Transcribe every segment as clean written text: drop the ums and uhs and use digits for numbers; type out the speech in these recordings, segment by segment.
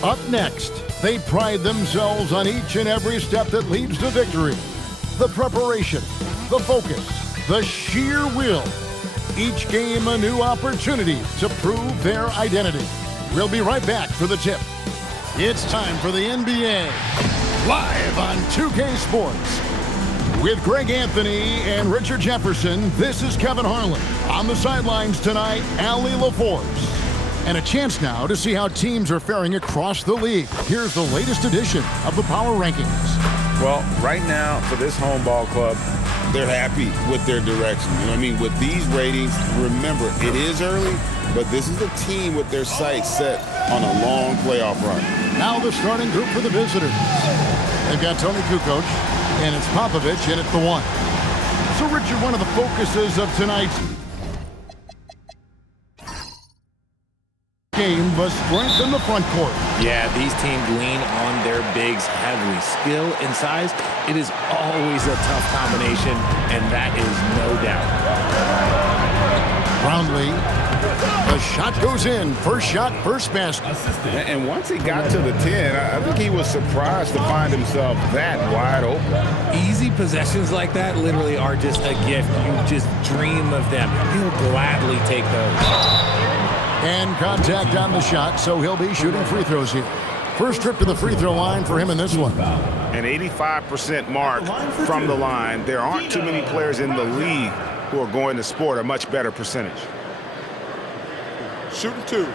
Up next, they pride themselves on each and every step that leads to victory. The preparation, the focus, the sheer will. Each game a new opportunity to prove their identity. We'll be right back for the tip. It's time for the NBA, live on 2K Sports. With Greg Anthony and Richard Jefferson, this is Kevin Harlan. On the sidelines tonight, Allie LaForce. And a chance now to see how teams are faring across the league. Here's the latest edition of the Power Rankings. Well, right now, for this home ball club, they're happy with their direction. You know what I mean? With these ratings, remember, it is early, but this is a team with their sights set on a long playoff run. Now the starting group for the visitors. They've got Tony Kukoc, and it's Popovich in at the 1. So, Richard, one of the focuses of tonight's game was strength in the front court. Yeah, these teams lean on their bigs heavily. Skill and size, it is always a tough combination, and that is no doubt. Brownlee, the shot goes in. First shot, first basket. And once he got to the 10, I think he was surprised to find himself that wide open. Easy possessions like that literally are just a gift. You just dream of them. He'll gladly take those. And contact on the shot, so he'll be shooting free throws here. First trip to the free throw line for him in this one. An 85% mark from the line. There aren't too many players in the league who are going to sport a much better percentage. Shooting 2.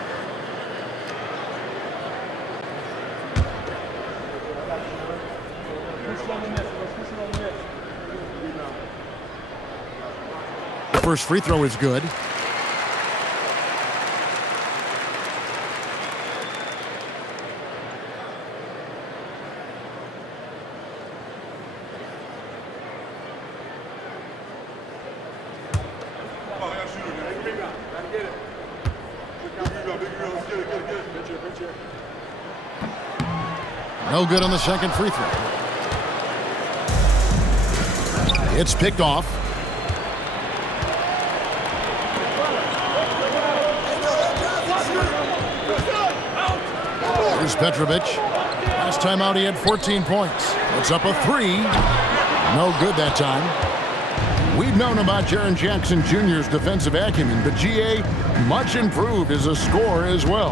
The first free throw is good. No good on the second free throw. It's picked off. Here's Petrovic. Last time out he had 14 points. It's up a 3. No good that time. We've known about Jaren Jackson Jr.'s defensive acumen, but GA much improved as a scorer as well.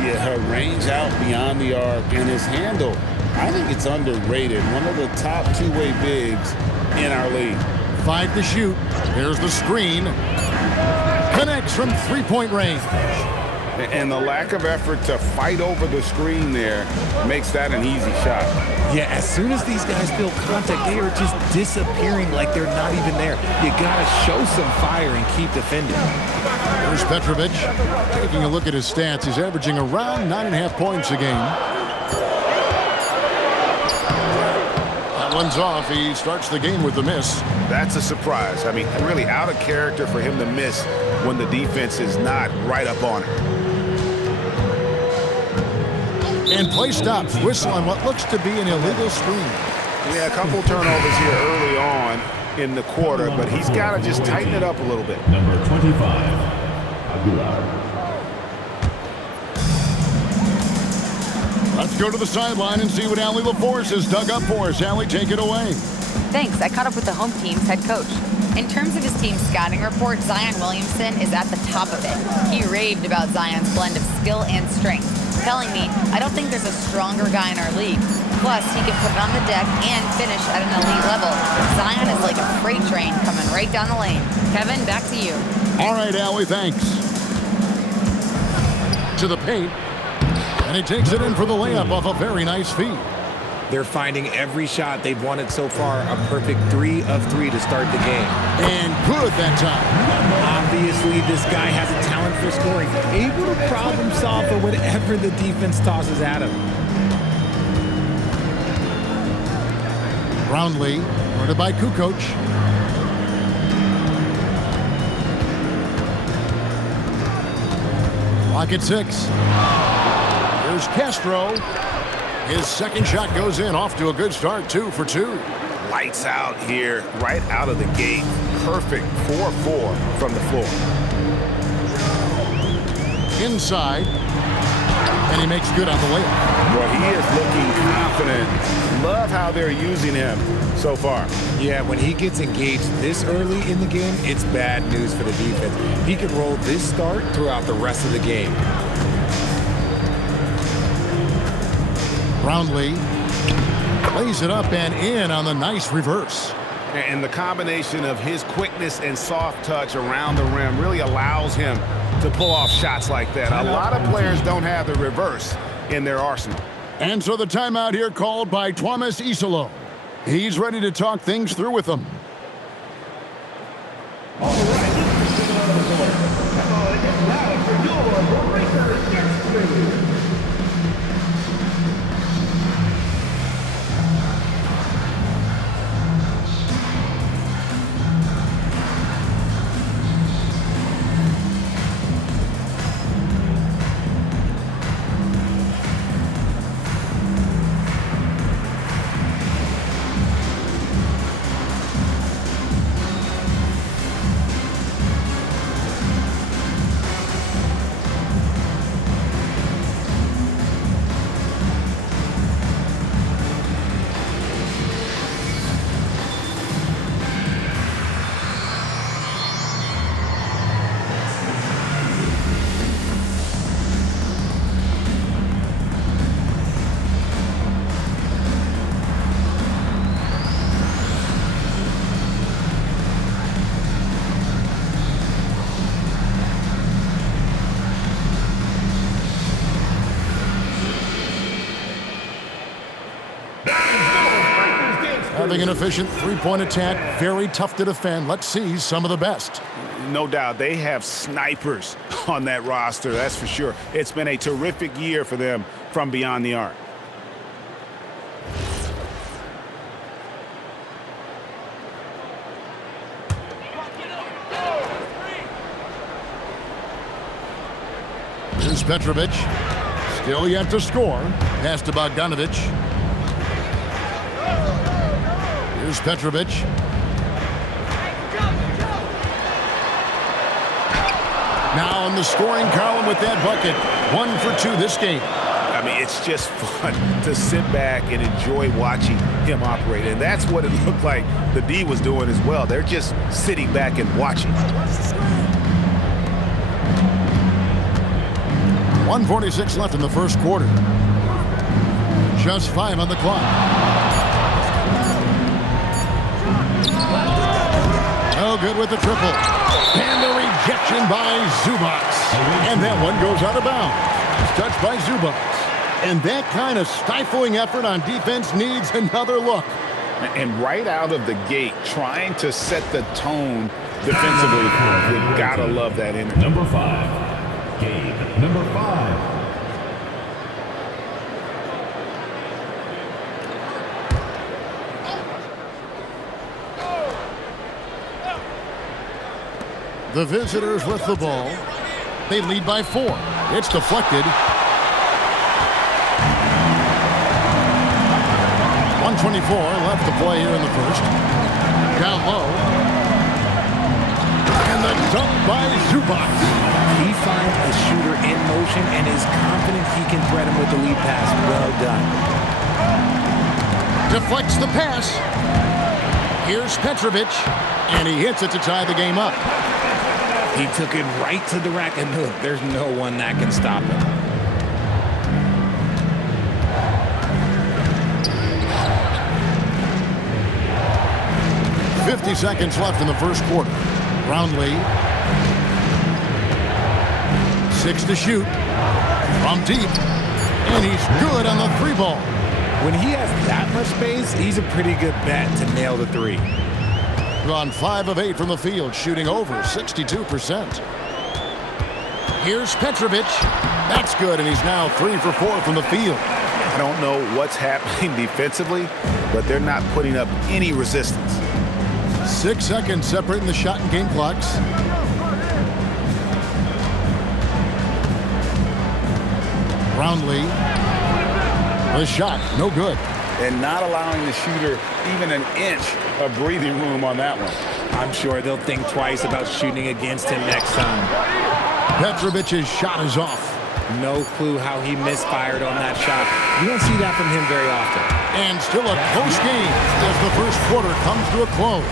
Yeah, her range out beyond the arc and his handle, I think it's underrated. One of the top two-way bigs in our league. 5 to shoot. There's the screen. Connects from three-point range. And the lack of effort to fight over the screen there makes that an easy shot. Yeah, as soon as these guys feel contact, they are just disappearing like they're not even there. You gotta show some fire and keep defending. There's Petrovic. Taking a look at his stats, he's averaging around 9.5 points a game. That one's off. He starts the game with a miss. That's a surprise. I mean, really out of character for him to miss when the defense is not right up on it. And play stops. Whistle on what looks to be an illegal screen. Yeah, a couple turnovers here early on in the quarter, but he's got to just tighten it up a little bit. Number 25, Aguilar. Let's go to the sideline and see what Allie LaForce has dug up for us. Allie, take it away. Thanks. I caught up with the home team's head coach. In terms of his team's scouting report, Zion Williamson is at the top of it. He raved about Zion's blend of skill and strength, telling me, I don't think there's a stronger guy in our league. Plus, he can put it on the deck and finish at an elite level. Zion is like a freight train coming right down the lane. Kevin, back to you. All right, Allie, thanks. To the paint. And he takes it in for the layup off a very nice feed. They're finding every shot they've wanted so far. A perfect 3 of 3 to start the game. And good that time. Obviously, this guy has a talent for scoring. Able to problem solve for whatever the defense tosses at him. Brownlee, guarded by Kukoc. Clock at 6. Here's Castro. His second shot goes in, off to a good start, 2 for 2. Lights out here, right out of the gate. Perfect 4-4 from the floor. inside. And he makes good on the layup. Boy, he is looking confident. Love how they're using him so far. Yeah, when he gets engaged this early in the game, it's bad news for the defense. He can roll this start throughout the rest of the game. Brownlee lays it up and in on the nice reverse. And the combination of his quickness and soft touch around the rim really allows him to pull off shots like that. A lot of players don't have the reverse in their arsenal. And so the timeout here called by Thomas Isolo. He's ready to talk things through with them. All right, now for your breaker next move. Having an efficient three-point attack, very tough to defend. Let's see some of the best. No doubt, they have snipers on that roster, that's for sure. It's been a terrific year for them from beyond the arc. Here's Petrovic. Still yet to score. Pass to Bogdanovic. Here's Petrovic. Now in the scoring column with that bucket. 1 for 2 this game. I mean, it's just fun to sit back and enjoy watching him operate. And that's what it looked like the D was doing as well. They're just sitting back and watching. 1:46 left in the first quarter. Just 5 on the clock. No good with the triple. And the rejection by Zubac. And that one goes out of bounds. Touched by Zubac. And that kind of stifling effort on defense needs another look. And right out of the gate, trying to set the tone defensively. We've got to love that energy. Number 5. Game number 5. The visitors with the ball. They lead by 4. It's deflected. 1:24 left to play here in the first. Down low. And the dunk by Zubac. He finds a shooter in motion and is confident he can thread him with the lead pass. Well done. Deflects the pass. Here's Petrovic. And he hits it to tie the game up. He took it right to the rack, and look, there's no one that can stop him. .50 seconds left in the first quarter. Brownlee. 6 to shoot. From deep. And he's good on the 3 ball. When he has that much space, he's a pretty good bet to nail the 3. Gone 5 of 8 from the field, shooting over 62%. Here's Petrovic. That's good, and he's now 3 for 4 from the field. I don't know what's happening defensively, but they're not putting up any resistance. 6 seconds separating the shot and game clocks. Brownlee. The shot, no good. And not allowing the shooter even an inch of breathing room on that one. I'm sure they'll think twice about shooting against him next time. Petrovic's shot is off. No clue how he misfired on that shot. You don't see that from him very often. And still a close game as the first quarter comes to a close.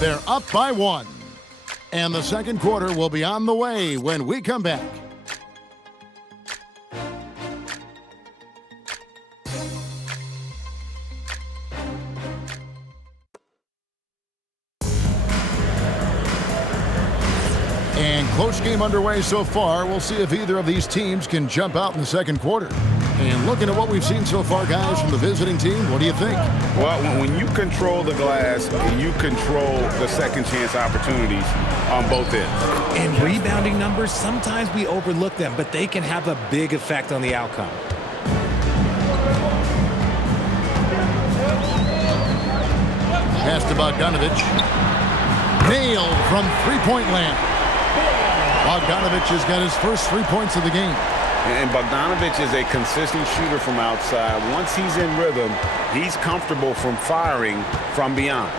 They're up by 1. And the second quarter will be on the way when we come back. And close game underway so far. We'll see if either of these teams can jump out in the second quarter. And looking at what we've seen so far, guys, from the visiting team, what do you think? Well, when you control the glass, you control the second chance opportunities on both ends. And rebounding numbers, sometimes we overlook them, but they can have a big effect on the outcome. Pass to Bogdanovich. Nailed from three-point land. Bogdanovich has got his first 3 points of the game. And Bogdanovich is a consistent shooter from outside. Once he's in rhythm, he's comfortable from firing from beyond.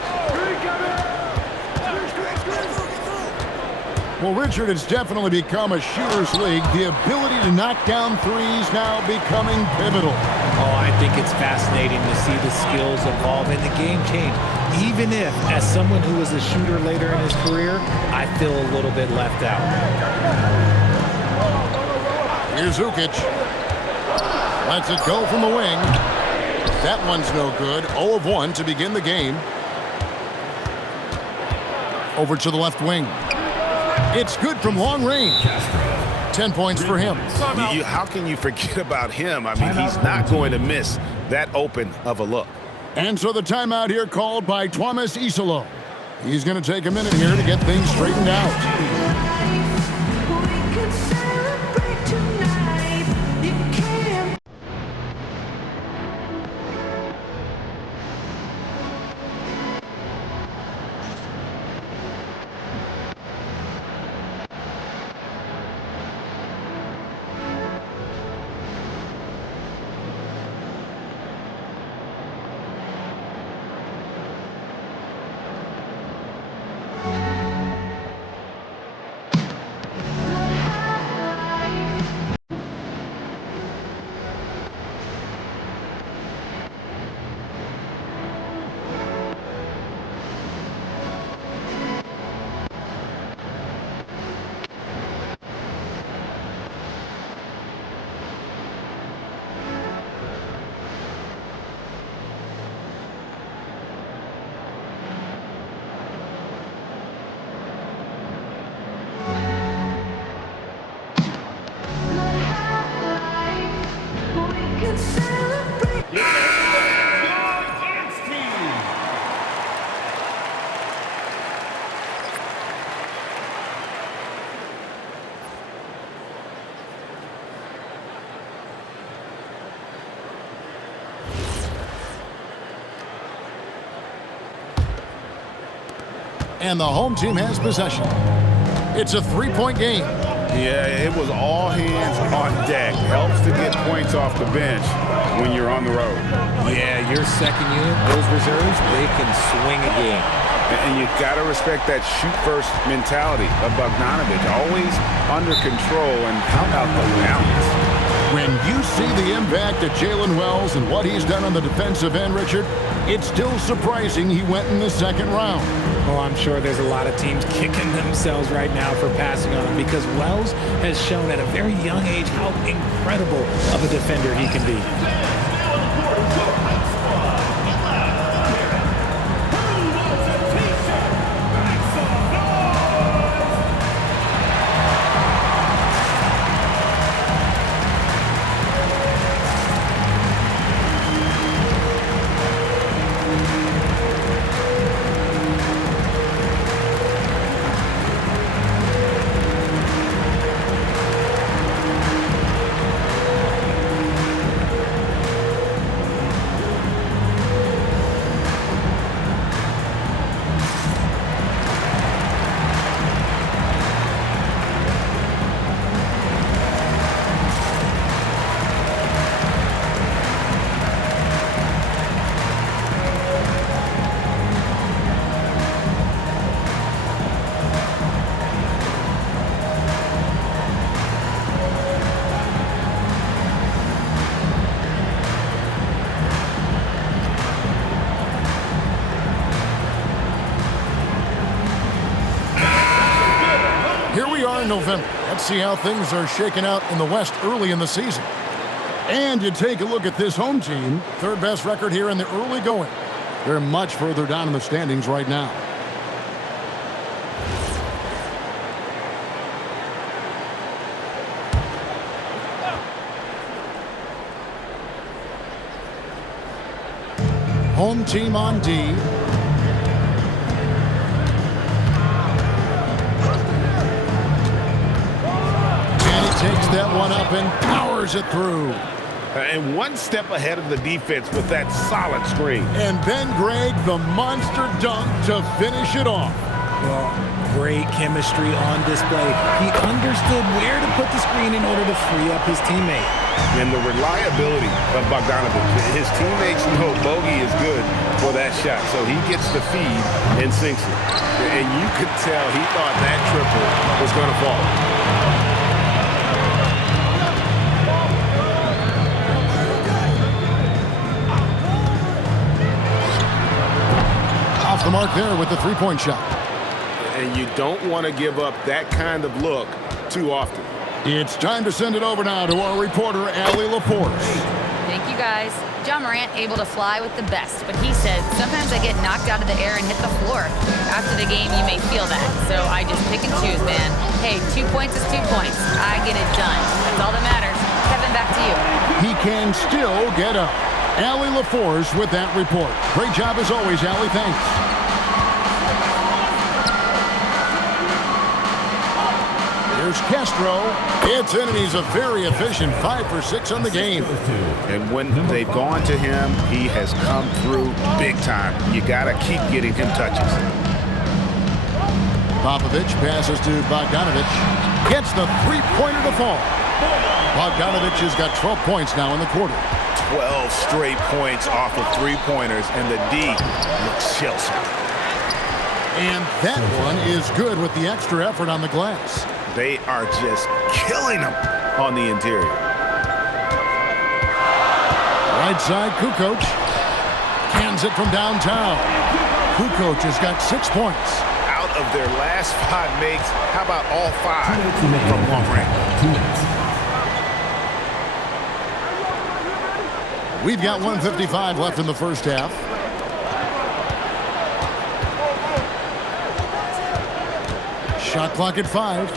Well, Richard, it's definitely become a shooter's league. The ability to knock down threes now becoming pivotal. Oh, I think it's fascinating to see the skills evolve and the game change. Even if, as someone who was a shooter later in his career, I feel a little bit left out. Here's Zukic. Lets it go from the wing. That one's no good. 0 of 1 to begin the game. Over to the left wing. It's good from long range. 10 points for him. How can you forget about him? I mean, he's not going to miss that open of a look. And so the timeout here called by Thomas Isolo. He's going to take a minute here to get things straightened out. And the home team has possession. It's a three-point game. Yeah, it was all hands on deck. Helps to get points off the bench when you're on the road. Yeah, your second unit, those reserves, they can swing a game. And you got to respect that shoot-first mentality of Bogdanovich. Always under control, and how about the balance? When you see the impact of Jalen Wells and what he's done on the defensive end, Richard, it's still surprising he went in the second round. Well, I'm sure there's a lot of teams kicking themselves right now for passing on him because Wells has shown at a very young age how incredible of a defender he can be. Here we are in November. Let's see how things are shaking out in the West early in the season. And you take a look at this home team, third best record here in the early going. They're much further down in the standings right now. Home team on D. And he takes that one up and powers it through. And one step ahead of the defense with that solid screen. And then Greg, the monster dunk to finish it off. Well, great chemistry on display. He understood where to put the screen in order to free up his teammate. And the reliability of Bogdanovic. His teammates know Bogey is good for that shot, so he gets the feed and sinks it. And you could tell he thought that triple was going to fall. Off the mark there with the three-point shot. And you don't want to give up that kind of look too often. It's time to send it over now to our reporter, Allie LaForce. Thank you, guys. John Morant able to fly with the best, but he said, sometimes I get knocked out of the air and hit the floor. After the game, you may feel that, so I just pick and choose, man. Hey, 2 points is 2 points. I get it done. That's all that matters. Kevin, back to you. He can still get up. Allie LaForce with that report. Great job as always, Allie. Thanks. Here's Castro. It's in, and he's a very efficient 5 for 6 on the game. And when they've gone to him, he has come through big time. You got to keep getting him touches. Popovich passes to Bogdanovic. Gets the three-pointer to fall. Bogdanovic has got 12 points now in the quarter. 12 straight points off of three-pointers, and the D looks shell-shocked. And that one is good with the extra effort on the glass. They are just killing them on the interior. Right side, Kukoc. Cans it from downtown. Kukoc has got 6 points. Out of their last 5 makes, how about all 5 from long range? We've got 1:55 left in the first half. Shot clock at 5.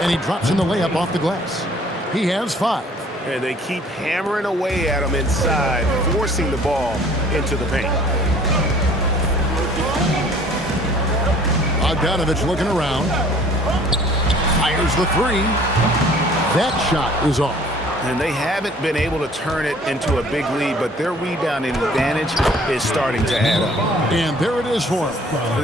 And he drops in the layup off the glass. He has 5. And they keep hammering away at him inside, forcing the ball into the paint. Bogdanovic looking around. Fires the 3. That shot is off. And they haven't been able to turn it into a big lead, but their rebounding advantage is starting to add up. And there it is for him.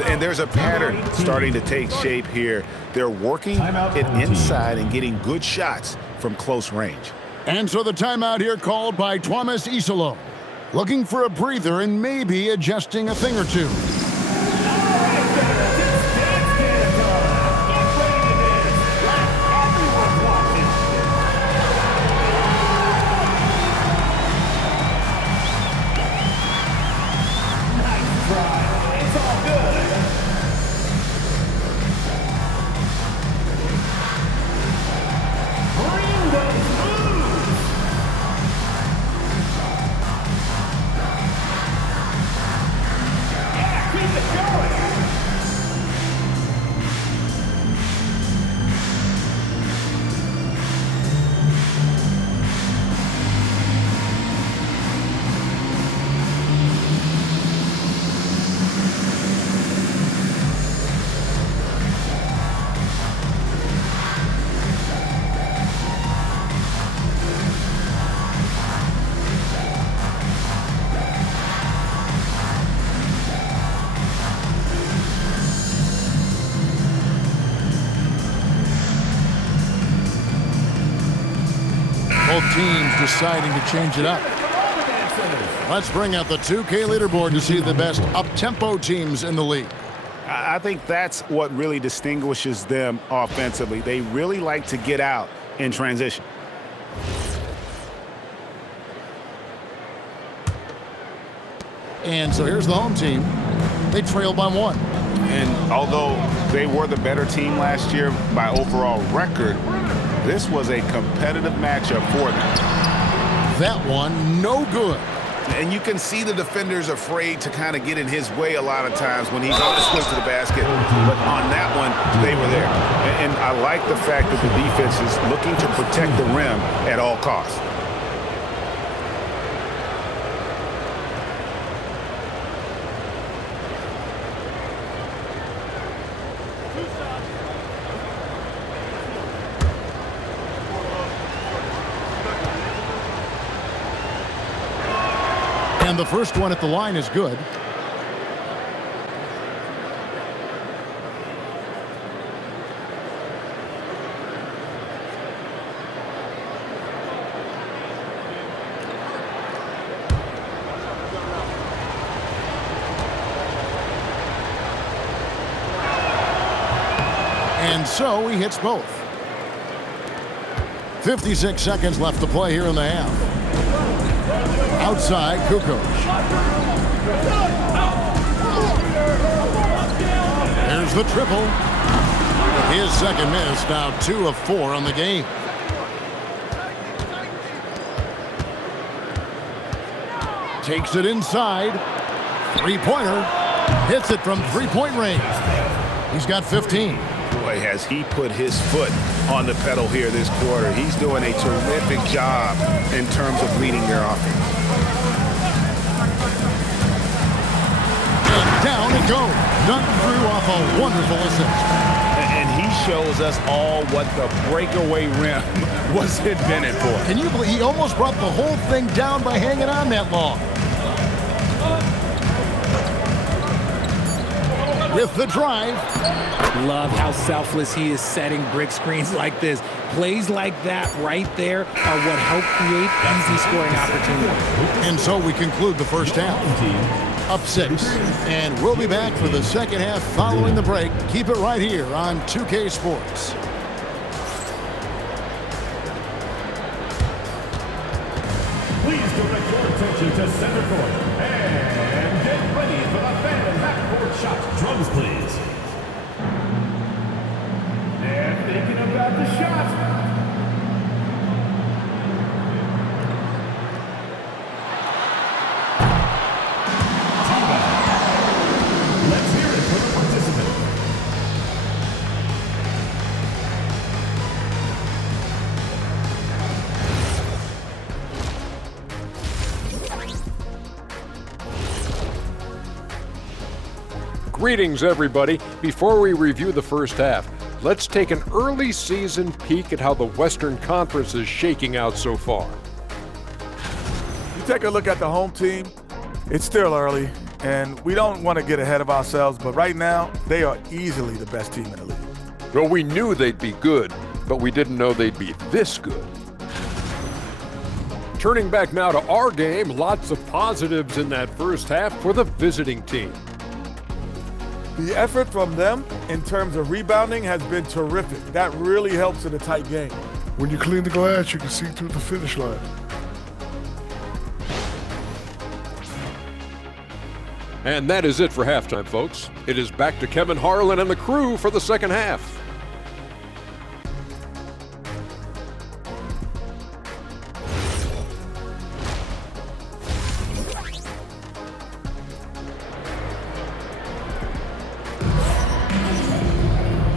And there's a pattern starting to take shape here. They're working it inside and getting good shots from close range. And so the timeout here called by Thomas Isolo. Looking for a breather and maybe adjusting a thing or two. Both teams deciding to change it up. Let's bring out the 2K leaderboard to see the best up-tempo teams in the league. I think that's what really distinguishes them offensively. They really like to get out in transition. And so here's the home team. They trail by 1. And although they were the better team last year by overall record, this was a competitive matchup for them. That one, no good. And you can see the defenders afraid to kind of get in his way a lot of times when he's on the swing to the basket. But on that one, they were there. And I like the fact that the defense is looking to protect the rim at all costs. And the first one at the line is good. And so he hits both. 56 seconds left to play here in the half. Outside, Kukoc. There's the triple. His second miss, now 2 of 4 on the game. Takes it inside. Three-pointer. Hits it from three-point range. He's got 15. Boy, has he put his foot on the pedal here this quarter. He's doing a terrific job in terms of leading their offense. And down it goes. Dunk through off a wonderful assist. And he shows us all what the breakaway rim was invented for. Can you believe he almost brought the whole thing down by hanging on that long? With the drive. Love how selfless he is setting brick screens like this. Plays like that right there are what help create easy scoring opportunities. And so we conclude the first half. Up 6. And we'll be back for the second half following the break. Keep it right here on 2K Sports. Please direct your attention to center court. And get ready for the fan half-court shot. Drums, please. And thinking about the shot. Let's hear it for the participant. Greetings, everybody. Before we review the first half, let's take an early season peek at how the Western Conference is shaking out so far. You take a look at the home team, it's still early, and we don't want to get ahead of ourselves, but right now, they are easily the best team in the league. Well, we knew they'd be good, but we didn't know they'd be this good. Turning back now to our game, lots of positives in that first half for the visiting team. The effort from them in terms of rebounding has been terrific. That really helps in a tight game. When you clean the glass, you can see through the finish line. And that is it for halftime, folks. It is back to Kevin Harlan and the crew for the second half.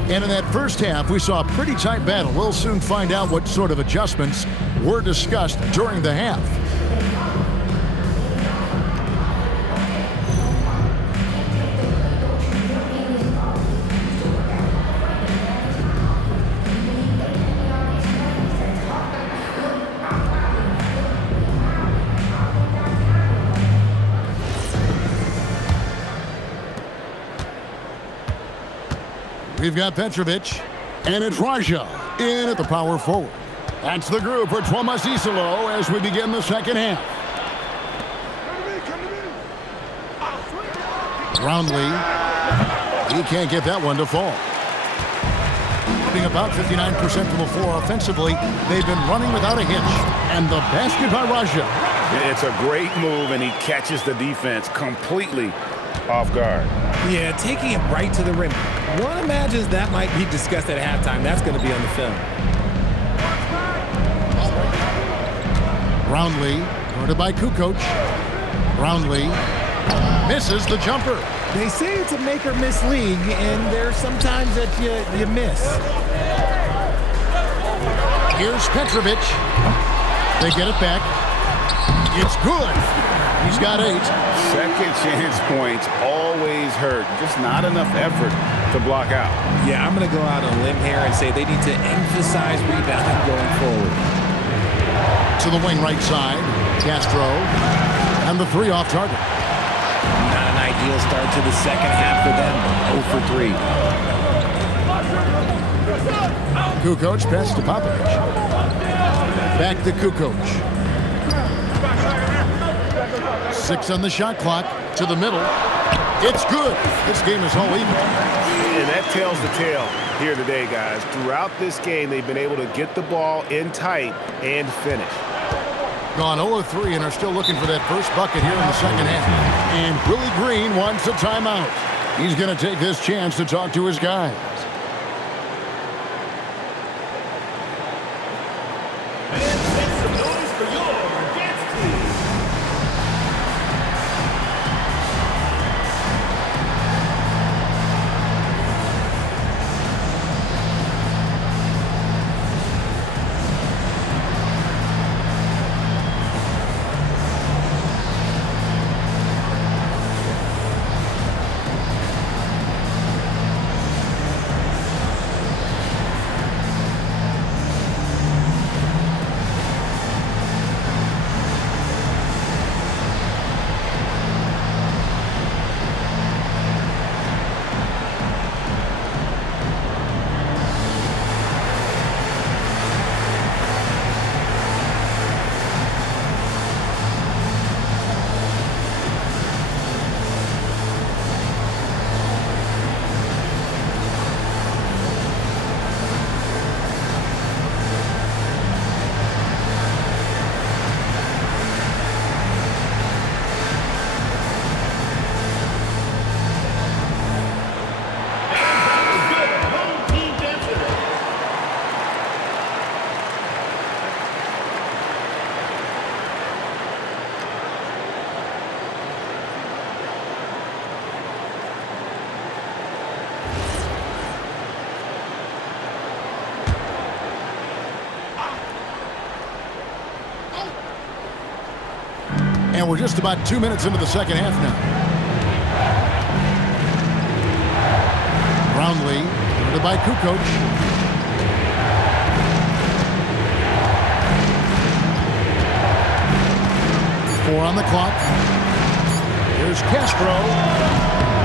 And in that first half, we saw a pretty tight battle. We'll soon find out what sort of adjustments were discussed during the half. We've got Petrovic, and it's Raja in at the power forward. That's the group for Thomas Isolo as we begin the second half. Roundley, he can't get that one to fall. Shooting about 59% from the floor offensively, they've been running without a hitch. And the basket by Raja. It's a great move, and he catches the defense completely off guard. Yeah, taking it right to the rim. One imagines that might be discussed at halftime. That's going to be on the film. Brownlee, guarded by Kukoc. Brownlee misses the jumper. They say it's a make or miss league, and there's sometimes that you miss. Here's Petrovic. They get it back. It's good. He's got 8. Second chance points always hurt. Just not enough effort to block out. Yeah, I'm going to go out on a limb here and say they need to emphasize rebounding going forward. To the wing right side. Castro. And the 3 off target. Not an ideal start to the second half for them. 0 for 3. Kukoc pass to Popovich. Back to Kukoc. 6 on the shot clock. To the middle. It's good. This game is all even. And that tells the tale here today, guys. Throughout this game, they've been able to get the ball in tight and finish. Gone 0-3 and are still looking for that first bucket here in the second half. And Willie Green wants a timeout. He's going to take this chance to talk to his guys. And we're just about 2 minutes into the second half now. Brownlee, guarded by Kukoc. Four on the clock. Here's Castro.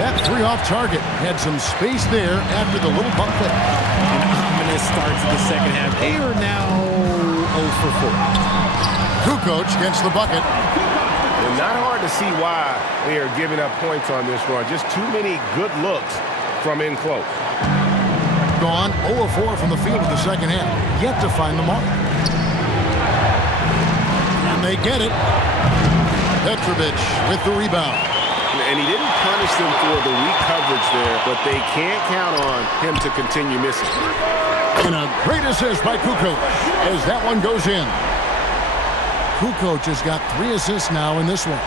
That 3 off target. Had some space there after the little bump play. An ominous start to the second half. They are now 0 for 4. Kukoc gets the bucket. And not hard to see why they are giving up points on this run. Just too many good looks from in close. Gone 0-4 from the field in the second half. Yet to find the mark. And they get it. Petrovic with the rebound. And he didn't punish them for the weak coverage there, but they can't count on him to continue missing. And a great assist by Kukoc as that one goes in. Kukoc has got 3 assists now in this one.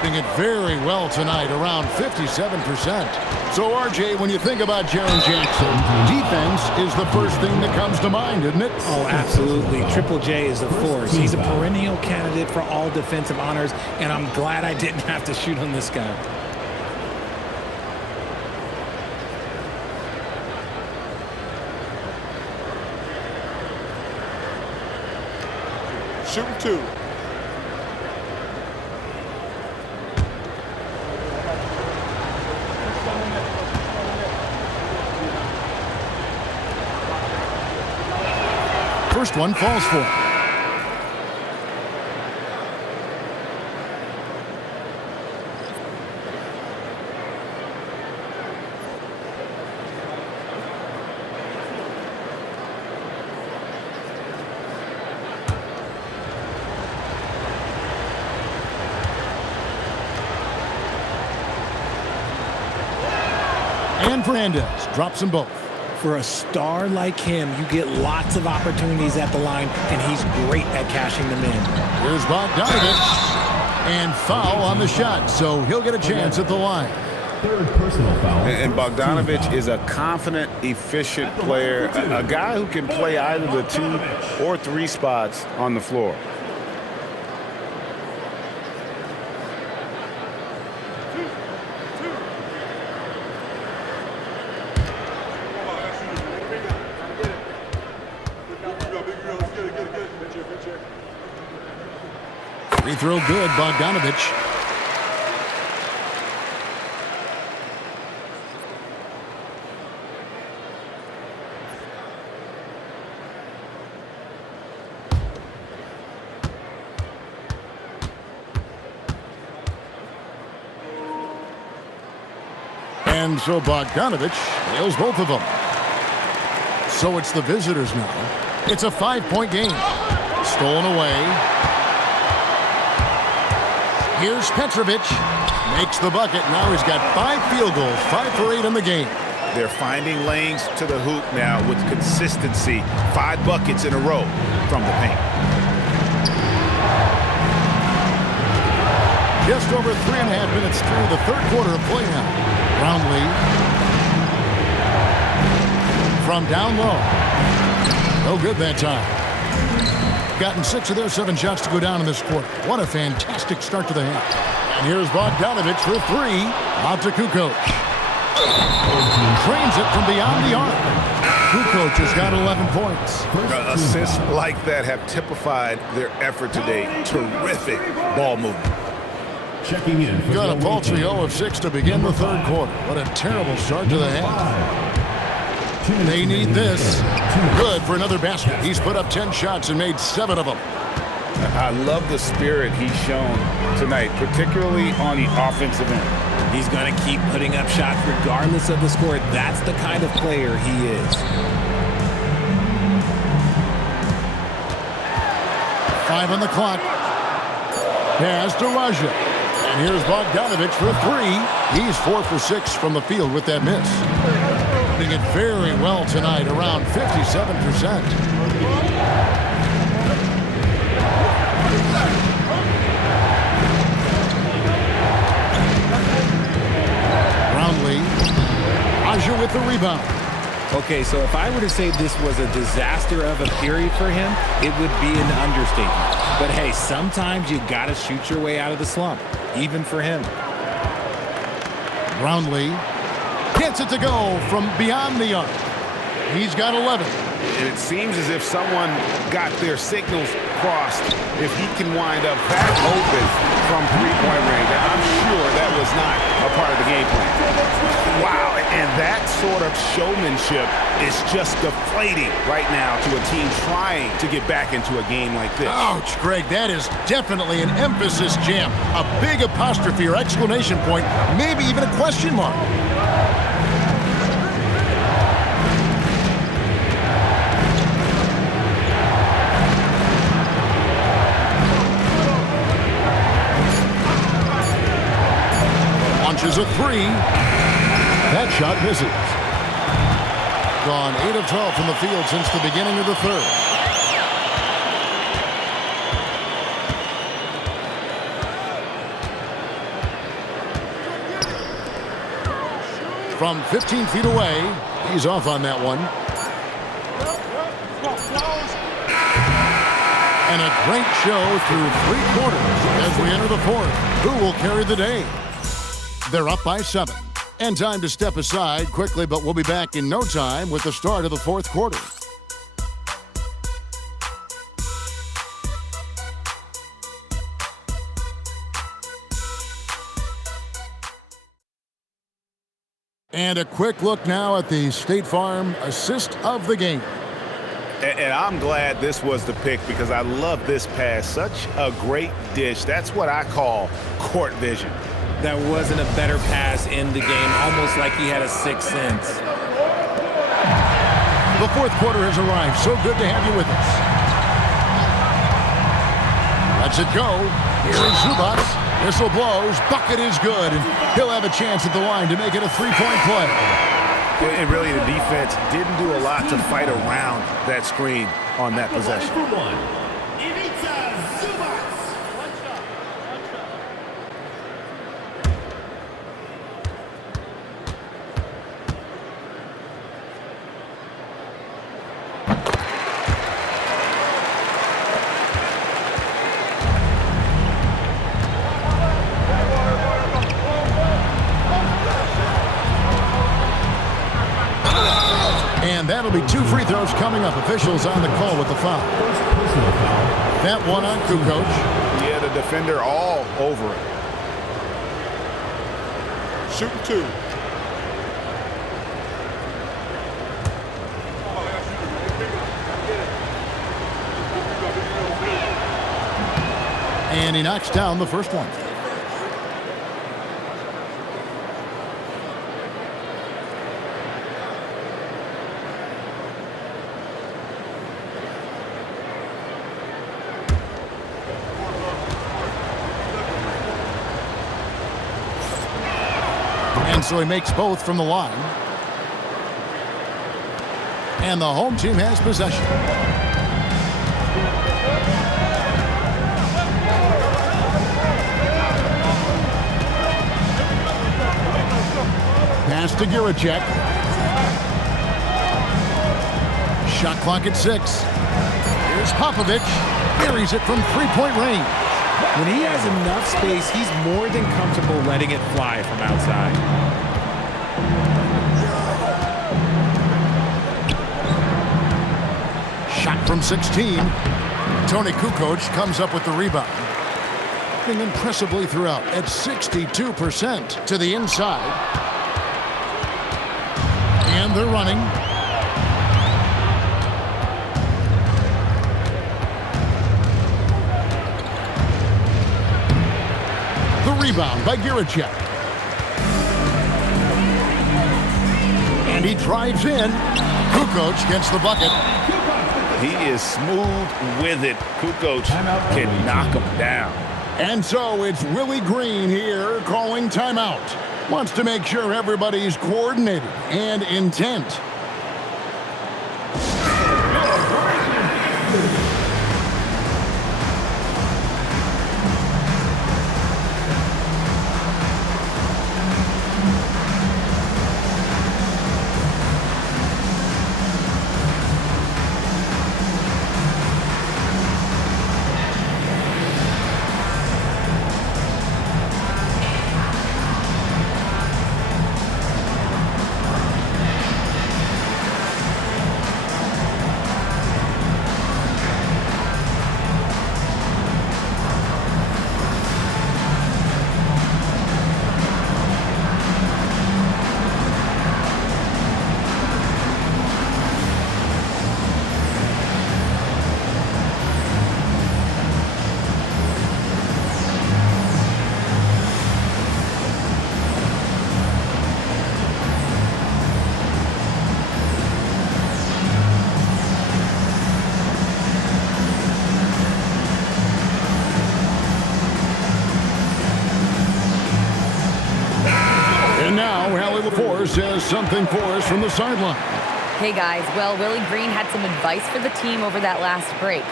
Doing it very well tonight, around 57%. So, RJ, when you think about Jaren Jackson, defense is the first thing that comes to mind, isn't it? Oh, absolutely. Triple J is a force. He's a perennial candidate for all defensive honors, and I'm glad I didn't have to shoot on this guy. Shooting 2. First one falls for. And Fernandez drops them both. For a star like him, you get lots of opportunities at the line, and he's great at cashing them in. Here's Bogdanovich. And foul on the shot, so he'll get a chance at the line. Third personal foul. And Bogdanovich is a confident, efficient player, a guy who can play either the 2 or 3 spots on the floor. Free throw good, Bogdanovich. And so Bogdanovich nails both of them. So it's the visitors now. It's a 5-point game. Stolen away. Here's Petrovic. Makes the bucket. Now he's got 5 field goals, 5 for 8 in the game. They're finding lanes to the hoop now with consistency. 5 buckets in a row from the paint. Just over 3.5 minutes through the third quarter of play now. Brownlee from down low. No good that time. Gotten 6 of their 7 shots to go down in this quarter. What a fantastic start to the half. And here's Bogdanovich for 3. Out to Kukoc. Trains it from beyond the arc. Kukoc has got 11 points. Assists like that have typified their effort today. Terrific ball movement. Checking in. Got a paltry 0 of 6 to begin the third quarter. What a terrible start to the half. They need this. Good for another basket. He's put up 10 shots and made 7 of them. I love the spirit he's shown tonight, particularly on the offensive end. He's going to keep putting up shots regardless of the score. That's the kind of player he is. 5 on the clock. Pass to Raja. And here's Bogdanovich for 3. He's 4 for 6 from the field with that miss. Doing it very well tonight, around 57%. Brownlee. Raja with the rebound. Okay, so if I were to say this was a disaster of a period for him, it would be an understatement. But hey, sometimes you got to shoot your way out of the slump, even for him. Brownlee gets it to go from beyond the arc. He's got 11. And it seems as if someone got their signals crossed if he can wind up that open from three-point range. And I'm sure that was not a part of the game plan. Wow, and that sort of showmanship is just deflating right now to a team trying to get back into a game like this. Ouch, Greg, that is definitely an emphasis jam. A big apostrophe or exclamation point, maybe even a question mark. Launches a 3. That shot misses. Gone 8 of 12 from the field since the beginning of the third. From 15 feet away, he's off on that one. And a great show through 3 quarters as we enter the fourth. Who will carry the day? They're up by 7. And time to step aside quickly, but we'll be back in no time with the start of the fourth quarter. And a quick look now at the State Farm assist of the game. And I'm glad this was the pick because I love this pass. Such a great dish. That's what I call court vision. That wasn't a better pass in the game, almost like he had a sixth sense. The fourth quarter has arrived. So good to have you with us. Lets it go. Here is Zubats. Whistle blows, bucket is good, and he'll have a chance at the line to make it a three-point play. And really, the defense didn't do a lot to fight around that screen on that possession. And that'll be 2 free throws coming up. Officials on the call with the foul. That one on Kukoc. Yeah, the defender all over it. Shooting 2. And he knocks down the first one. And so he makes both from the line. And the home team has possession. Pass to Giracek. Shot clock at 6. Here's Popovich. Buries it from three-point range. When he has enough space, he's more than comfortable letting it fly from outside. Shot from 16. Tony Kukoc comes up with the rebound. Working impressively throughout at 62% to the inside. And they're running. The rebound by Giracek. And he drives in. Kukoc gets the bucket. He is smooth with it. Kukoc can knock him down. And so it's Willie Green here calling timeout. Wants to make sure everybody's coordinated and intent. Says something for us from the sideline. Hey guys, well, Willie Green had some advice for the team over that last break.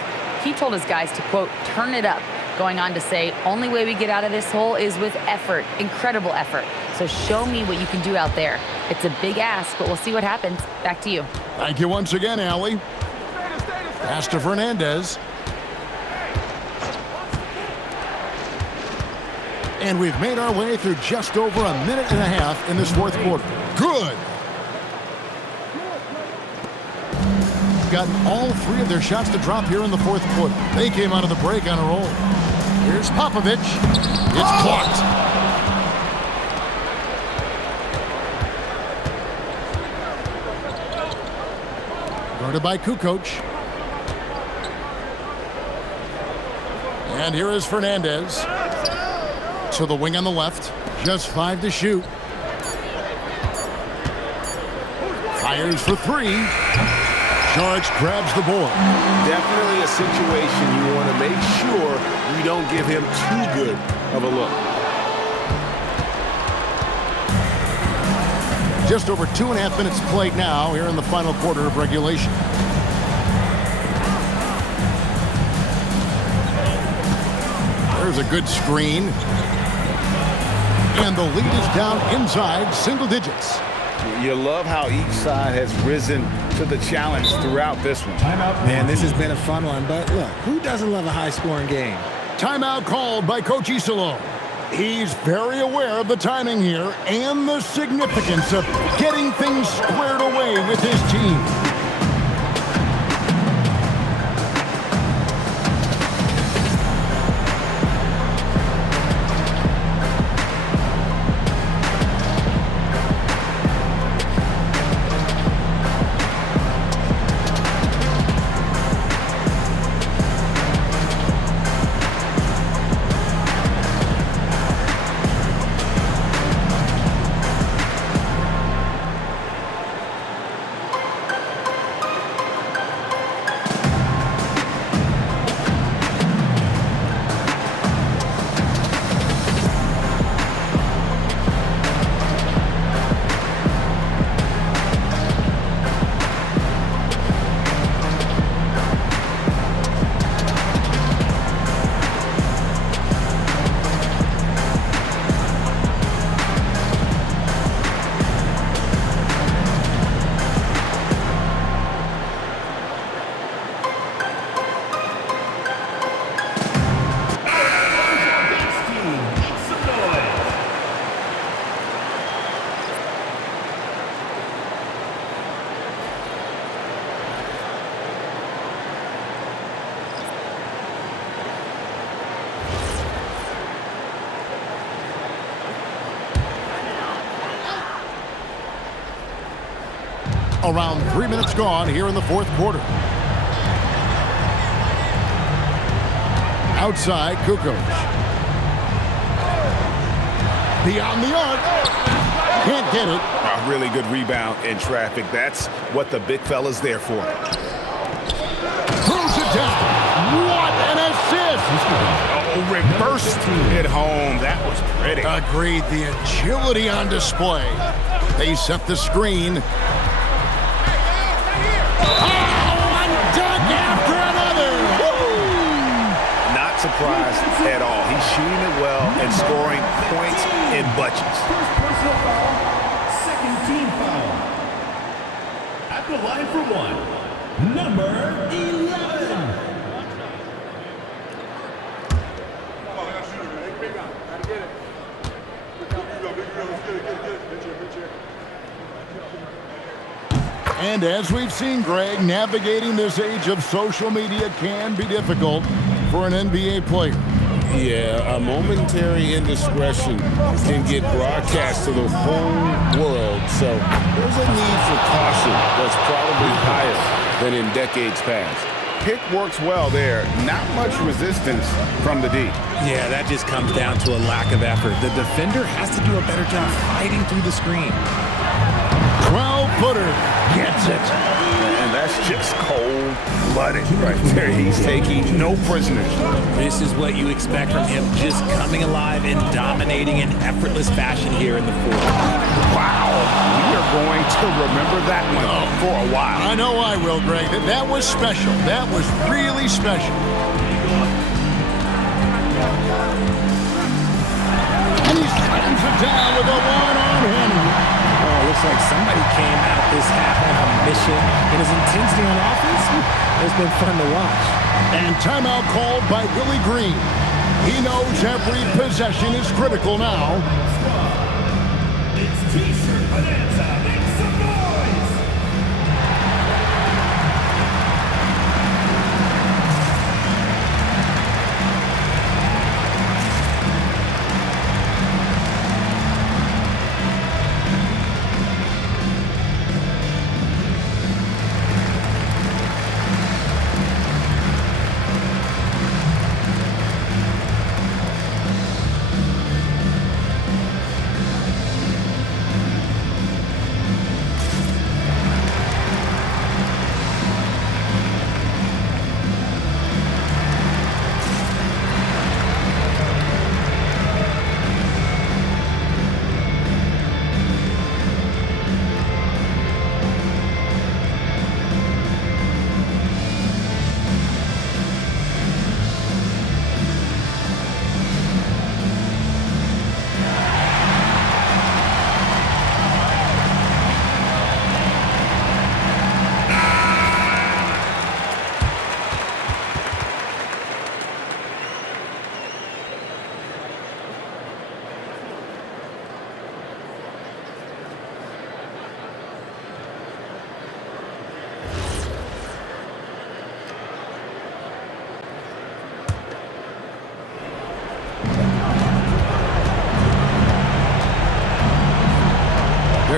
He told his guys to, quote, turn it up, going on to say, only way we get out of this hole is with effort, incredible effort. So show me what you can do out there. It's a big ask, but we'll see what happens. Back to you. Thank you once again, Allie. Pass to Fernandez. And we've made our way through just over a minute and a half in this fourth quarter. Good. Gotten all 3 of their shots to drop here in the fourth quarter. They came out of the break on a roll. Here's Popovich. It's blocked. Guarded by Kukoc. And here is Fernandez. To the wing on the left. Just 5 to shoot. Fires for 3. Sharks grabs the board. Definitely a situation you want to make sure you don't give him too good of a look. Just over 2.5 minutes played now here in the final quarter of regulation. There's a good screen. And the lead is down inside single digits. You love how each side has risen to the challenge throughout this one. Man, this has been a fun one, but look, who doesn't love a high-scoring game? Timeout called by Coach Isolo. He's very aware of the timing here and the significance of getting things squared away with his team. Around 3 minutes gone here in the fourth quarter. Outside, Kukoc. Beyond the arc. Can't get it. A really good rebound in traffic. That's what the big fella's there for. Throws it down. What an assist. Oh, reverse hit home. That was pretty. Agreed. The agility on display. They set the screen. Surprised at all. He's shooting it well and scoring points in bunches. First personal foul, second team foul. At the line for one, number 11. And as we've seen, Greg, navigating this age of social media can be difficult for an NBA player. Yeah, a momentary indiscretion can get broadcast to the whole world. So there's a need for caution that's probably higher than in decades past. Pick works well there. Not much resistance from the D. Yeah, that just comes down to a lack of effort. The defender has to do a better job fighting through the screen. 12-footer gets it. And that's just cold-blooded right there. He's taking no prisoners. This is what you expect from him, just coming alive and dominating in effortless fashion here in the fourth. Wow. We are going to remember that one for a while. I know I will, Greg. That was special. That was really special. And he slams it down with a one-on Henry. Looks like somebody came out this half on a mission. And his intensity on offense has been fun to watch. And timeout called by Willie Green. He knows every possession is critical now. It's T-shirt bonanza. Make some noise.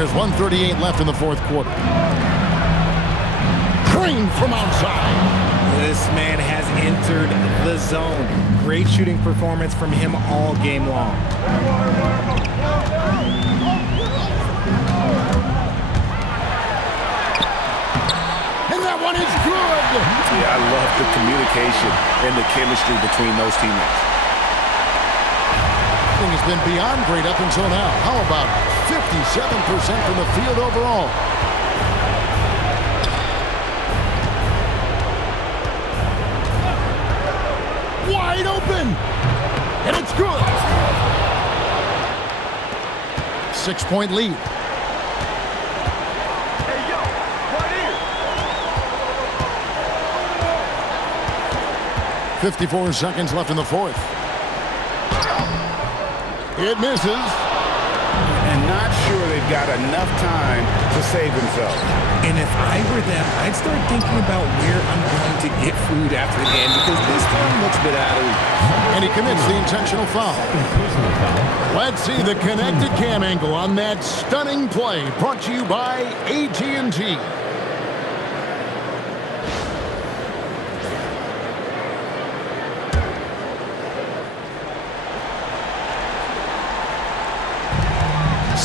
There's 1:38 left in the fourth quarter. Green from outside. This man has entered the zone. Great shooting performance from him all game long. And that one is good. Yeah, I love the communication and the chemistry between those teammates. Has been beyond great up until now. How about 57% from the field overall? Wide open, and it's good. 6-point lead. Hey, yo, right here. 54 seconds left in the fourth. It misses. And not sure they've got enough time to save themselves. And if I were them, I'd start thinking about where I'm going to get food after the game because this one looks a bit out of reach. And he commits the intentional foul. Let's see the connected cam angle on that stunning play. Brought to you by AT&T.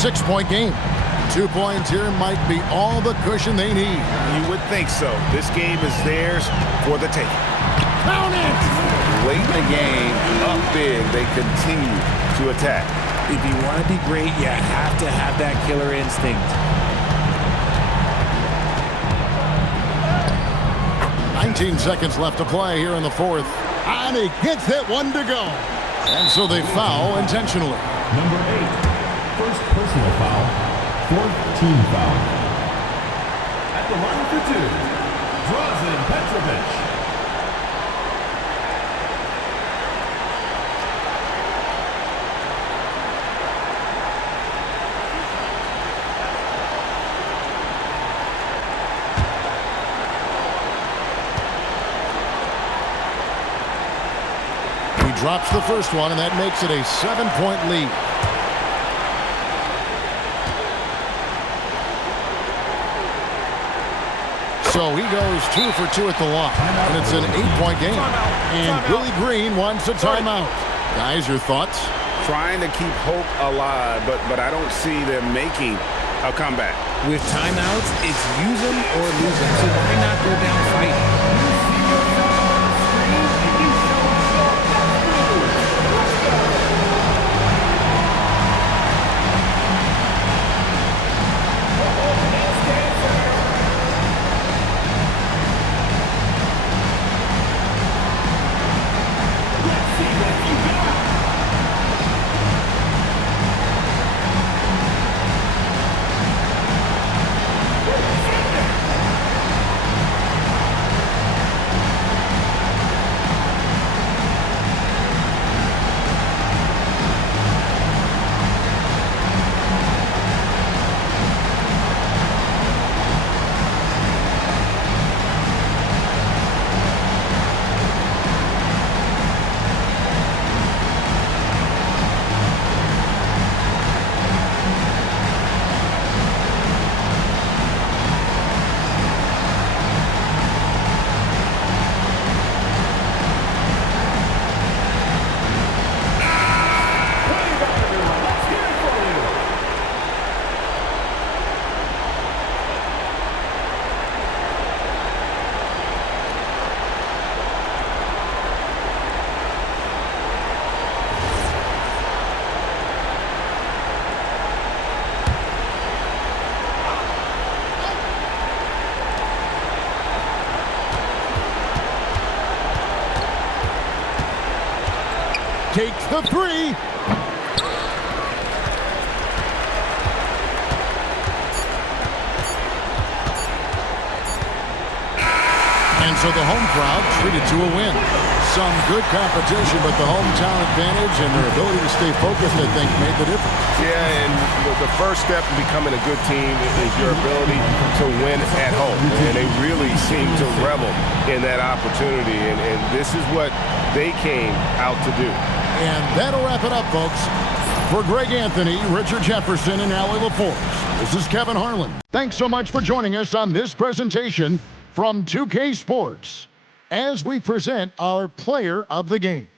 Six-point game. 2 points here might be all the cushion they need. You would think so. This game is theirs for the taking. Count it! Late in the game, up big, they continue to attack. If you want to be great, you have to have that killer instinct. 19 seconds left to play here in the fourth. And he gets that one to go. And so they foul intentionally. Number 8. First personal foul, fourth team foul. At the line for 2, Drazen Petrovic. He drops the first one, and that makes it a 7-point lead. So he goes 2 for 2 at the line, and it's an 8-point game. And Billy Green wants a timeout. Guys, your thoughts? Trying to keep hope alive, but I don't see them making a comeback. With timeouts, it's use them or lose them. So why not go down fighting? Takes the three. And so the home crowd treated to a win. Some good competition, but the hometown advantage and their ability to stay focused, I think, made the difference. Yeah, and the first step in becoming a good team is your ability to win at home. And they really seem to revel in that opportunity, and this is what they came out to do. And that'll wrap it up, folks. For Greg Anthony, Richard Jefferson, and Allie LaForce, this is Kevin Harlan. Thanks so much for joining us on this presentation from 2K Sports as we present our Player of the Game.